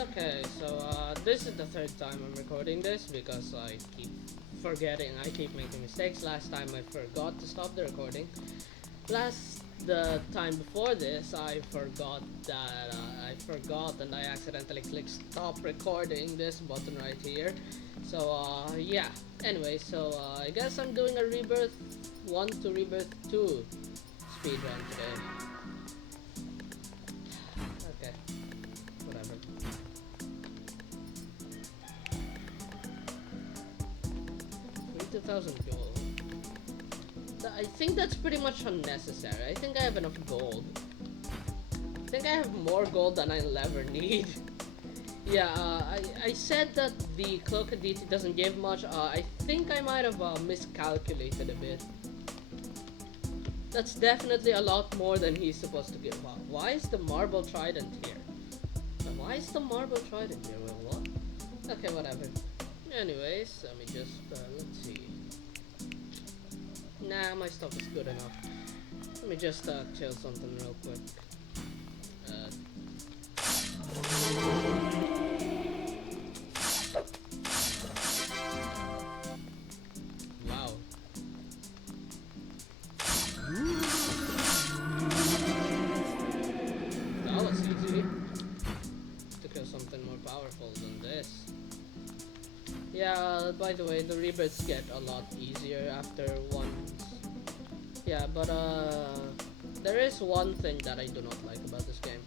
Okay, so this is the third time I'm recording this because I keep forgetting, I keep making mistakes. Last time I forgot to stop the recording. The time before this, I forgot and I accidentally clicked stop recording, this button right here. So yeah. Anyway, so I guess I'm doing a Rebirth 1 to Rebirth 2 speedrun today. Okay, whatever. 2,000 gold. I think that's pretty much unnecessary. I think I have enough gold. I think I have more gold than I'll ever need. Yeah, I said that the Cloak of Deity doesn't give much. I think I might have miscalculated a bit. That's definitely a lot more than he's supposed to give. Why is the Marble Trident here? Why is the Marble Trident here? Well, what? Okay, whatever. Anyways, let me just, let's see. Nah, my stuff is good enough. Let me just chill something real quick. Wow. That was easy. To kill something more powerful than this. Yeah, by the way, the rebirths get a lot easier after one. Yeah, but there is one thing that I do not like about this game.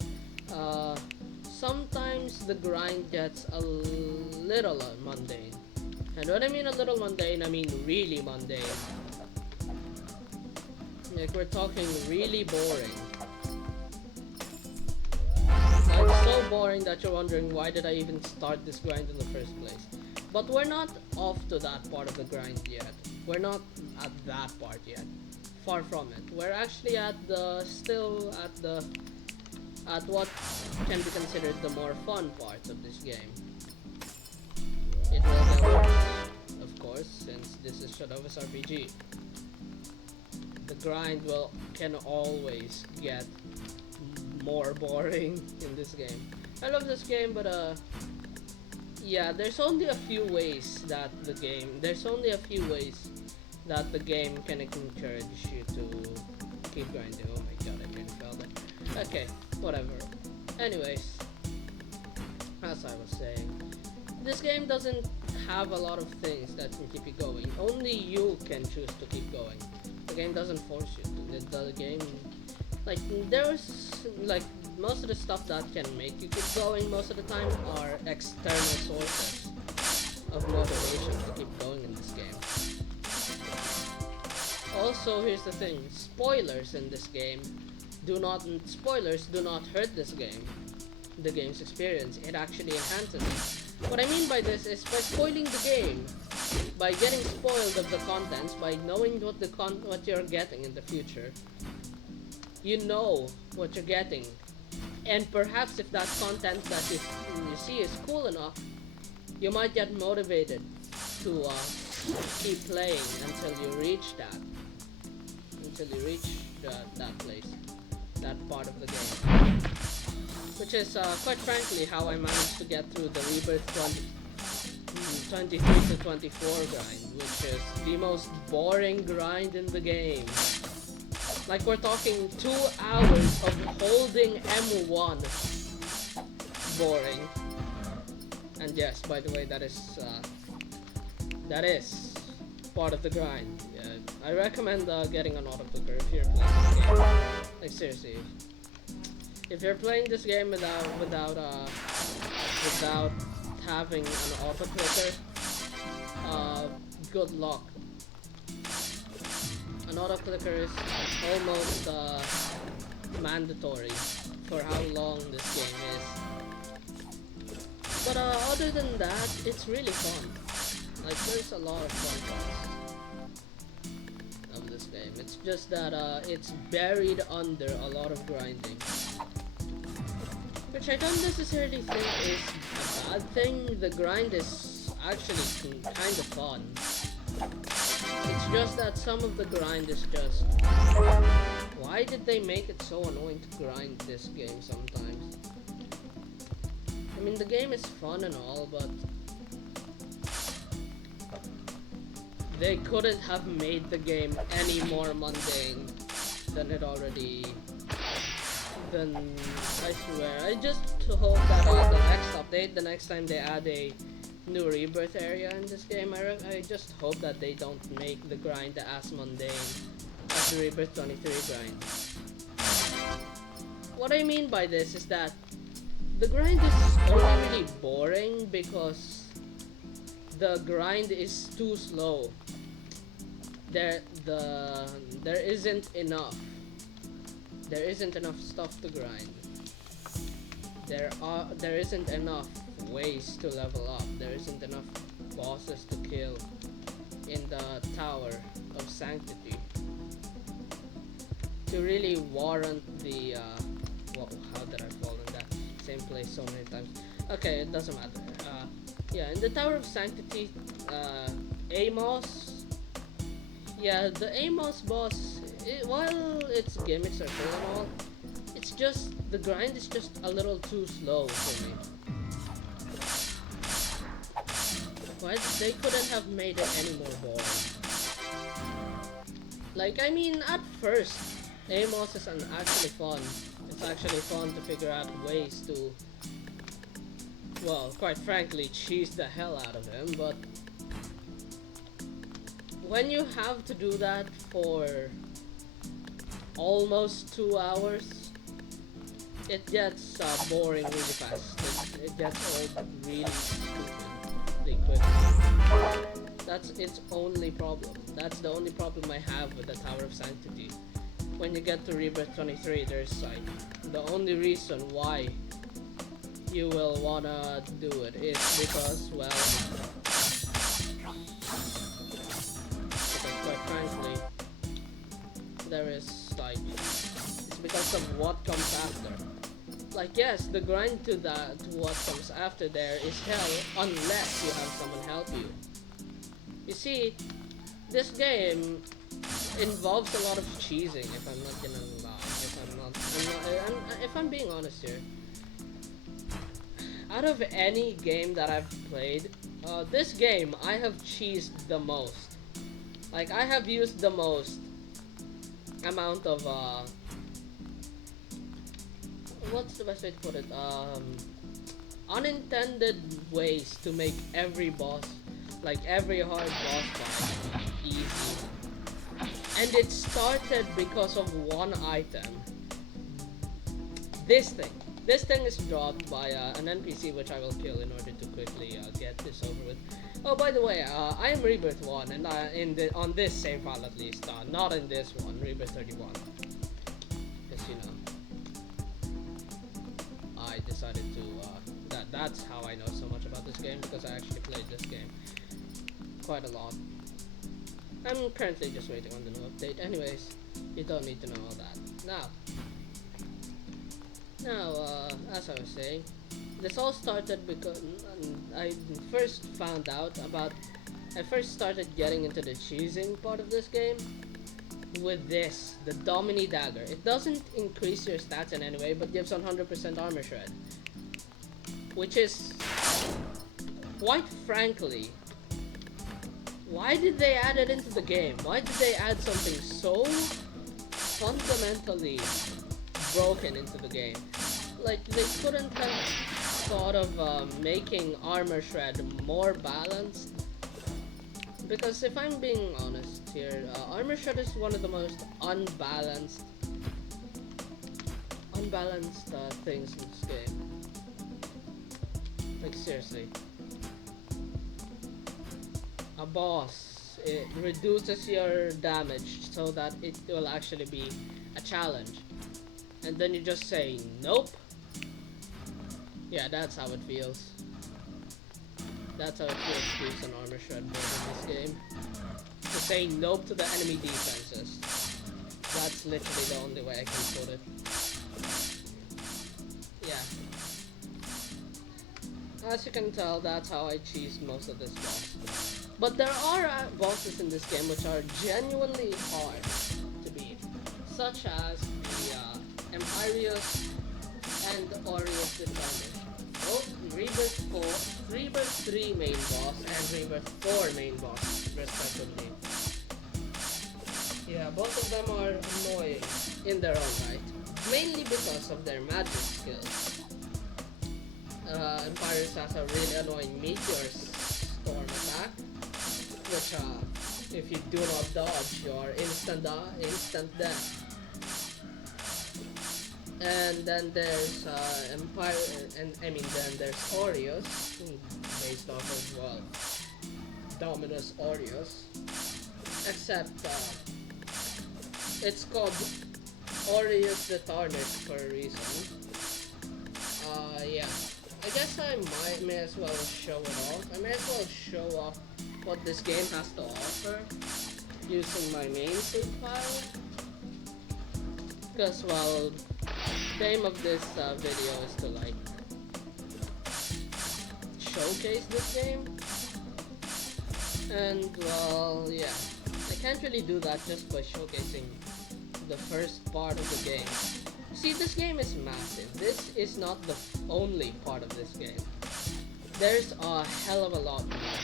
Sometimes the grind gets a little mundane. And when I mean a little mundane, I mean really mundane. Like, we're talking really boring. Like, so boring that you're wondering, why did I even start this grind in the first place? But we're not off to that part of the grind yet. We're not at that part yet. Far from it. We're actually at what can be considered the more fun part of this game. It will get worse, of course, since this is Shadovis RPG. The grind can always get more boring in this game. I love this game, but yeah, there's only a few ways that the game can encourage you to keep grinding. Oh my god, I really felt it. Okay, whatever. Anyways, as I was saying, this game doesn't have a lot of things that can keep you going. Only you can choose to keep going. The game doesn't force you to. The game, like, most of the stuff that can make you keep going most of the time are external sources of motivation to keep going in this game. Also, here's the thing, spoilers in this game do not hurt this game, the game's experience. It actually enhances it. What I mean by this is, by spoiling the game, by getting spoiled of the contents, by knowing what you're getting in the future, you know what you're getting. And perhaps if that content that you see is cool enough, you might get motivated to keep playing until you reach that place, that part of the game. Which is quite frankly how I managed to get through the Rebirth 23 to 24 grind, which is the most boring grind in the game. Like, we're talking 2 hours of holding M1. Boring. And yes, by the way, that is part of the grind. I recommend getting an autoclicker if you're playing this game. Like, seriously, if you're playing this game without having an autoclicker, good luck. An autoclicker is almost mandatory for how long this game is. But other than that, it's really fun. Like, there's a lot of fun parts of this game. It's just that it's buried under a lot of grinding, which I don't necessarily think is a bad thing. The grind is actually kind of fun. It's just that some of the grind is just... Why did they make it so annoying to grind this game sometimes? mean, the game is fun and all, but they couldn't have made the game any more mundane than it already. Then I swear, I just hope that the next update, the next time they add a new rebirth area in this game, I just hope that they don't make the grind as mundane as the Rebirth 23 grind. What I mean by this is that the grind is already boring because the grind is too slow. There isn't enough. There isn't enough stuff to grind. There isn't enough ways to level up. There isn't enough bosses to kill in the Tower of Sanctity to really warrant the whoa, how did I fall in that same place so many times? Okay, it doesn't matter. Yeah, in the Tower of Sanctity, Amos. Yeah, the Amos boss, while its gimmicks are cool and all, it's just, the grind is just a little too slow for me. Why they couldn't have made it any more boring. Like, I mean, at first, Amos is actually fun. It's actually fun to figure out ways to, well, quite frankly, cheese the hell out of him, but when you have to do that for almost 2 hours, it gets boring really fast. It gets old really stupidly quick. That's its only problem. That's the only problem I have with the Tower of Sanctity. When you get to Rebirth 23, there's like, the only reason why you will wanna do it is because, well, quite frankly, there is like, it's because of what comes after. Like, yes, the grind to what comes after there is hell unless you have someone help you. You see, this game involves a lot of cheesing, if I'm not gonna lie. If I'm being honest here. Out of any game that I've played, this game I have cheesed the most. Like, I have used the most amount of, what's the best way to put it? Unintended ways to make every boss, like every hard boss fight, easy. And it started because of one item. This thing is dropped by an NPC, which I will kill in order to quickly get this over with. Oh, by the way, I am Rebirth 1, and on this save file at least, not in this one, Rebirth 31. Because, you know, I decided to, that's how I know so much about this game, because I actually played this game quite a lot. I'm currently just waiting on the new update. Anyways, you don't need to know all that. Now, as I was saying, this all started because I first started getting into the cheesing part of this game with this, the Domini Dagger. It doesn't increase your stats in any way, but gives 100% armor shred. Which is, quite frankly, why did they add it into the game? Why did they add something so fundamentally broken into the game? Like, they couldn't have thought of making armor shred more balanced? Because if I'm being honest here, armor shred is one of the most unbalanced things in this game. Like, seriously. A boss, it reduces your damage so that it will actually be a challenge. And then you just say, nope. Yeah, that's how it feels. That's how it feels to use an armor shred build in this game. To say nope to the enemy defenses. That's literally the only way I can put it. Yeah. As you can tell, that's how I cheesed most of this boss. But there are bosses in this game which are genuinely hard to beat. Such as the Empyreus and Aureus Defender. Both Rebirth 3 main boss and Rebirth 4 main boss, respectively. Yeah, both of them are annoying in their own right, mainly because of their magic skills. Empires has a really annoying meteor storm attack, which if you do not dodge, you're instant death. And then there's Empire, and I mean then there's Oreos, based off of Dominus Oreos, except it's called Oreos the Tarnished for a reason. Yeah, I guess I may as well show it off. I may as well show off what this game has to offer using my main save file. Because, well, the aim of this video is to, like, showcase this game. And, well, yeah, I can't really do that just by showcasing the first part of the game. See, this game is massive. This is not the only part of this game. There's a hell of a lot more.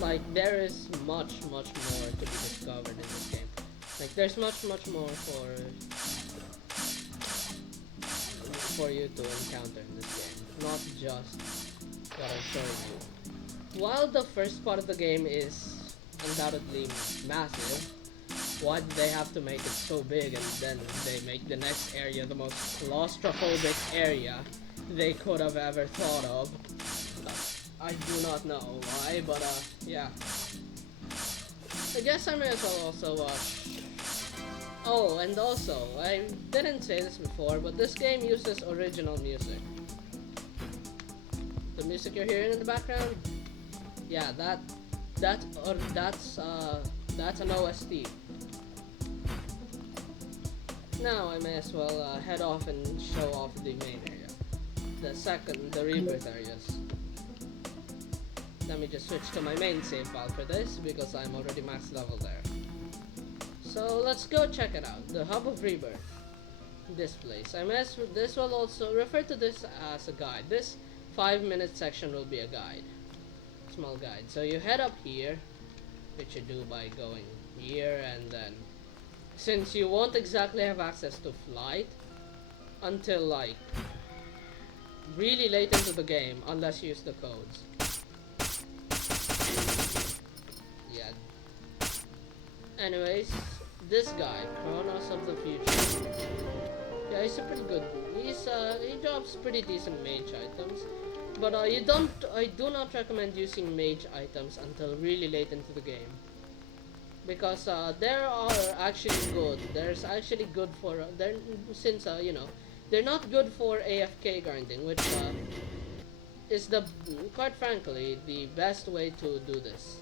Like, there is much more to be discovered in this game. Like, there's much more for you to encounter in this game, not just what I'm showing you. While the first part of the game is undoubtedly massive, why did they have to make it so big and then they make the next area the most claustrophobic area they could have ever thought of? I do not know why, but yeah. I guess I may as well also oh, and also, I didn't say this before, but this game uses original music. The music you're hearing in the background? Yeah, that's an OST. Now I may as well head off and show off the main area. The rebirth areas. Let me just switch to my main save file for this, because I'm already max level there. So let's go check it out. The Hub of Rebirth. This place. This will also refer to this as a guide. This 5-minute section will be a guide. Small guide. So you head up here, which you do by going here, and then since you won't exactly have access to flight until like really late into the game unless you use the codes. Yeah. Anyways, this guy, Kronos of the Future. Yeah, he's a pretty good. He drops pretty decent mage items, but I do not recommend using mage items until really late into the game, because there are actually good. There's actually good for since you know, they're not good for AFK grinding, which is quite frankly the best way to do this.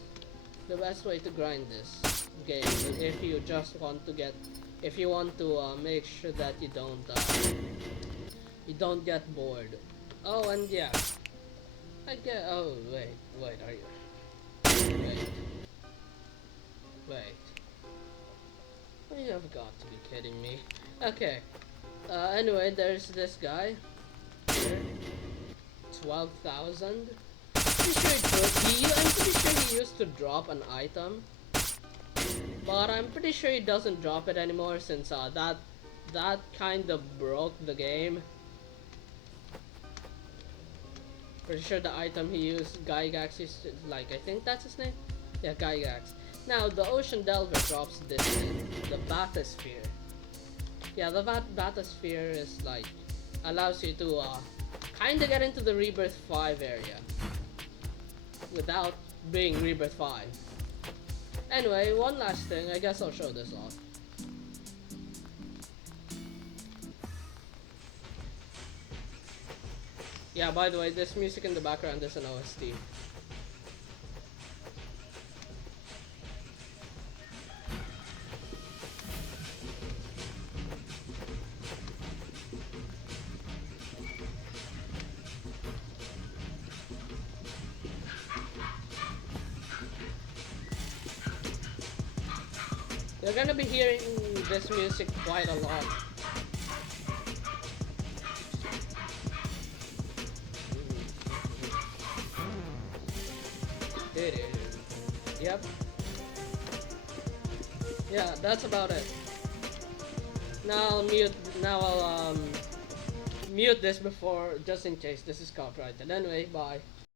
The best way to grind this game if you just want to make sure that you don't get bored. Oh, and yeah, oh wait, are you? Wait. You have got to be kidding me. Okay. Anyway, there's this guy here. 12,000. I'm pretty sure he used to drop an item, but I'm pretty sure he doesn't drop it anymore since that kind of broke the game. Pretty sure the item he used, Gygax, used to, like, I think that's his name? Yeah, Gygax. Now, the Ocean Delver drops this thing, the Bathysphere. Yeah, the Bathysphere is, like, allows you to, kinda get into the Rebirth 5 area without being Rebirth 5. Anyway, one last thing, I guess I'll show this off. Yeah, by the way, this music in the background is an OST. You're gonna be hearing this music quite a lot. Yep. Yeah, that's about it. Now I'll mute. Now I'll mute this before, just in case this is copyrighted. Anyway, bye.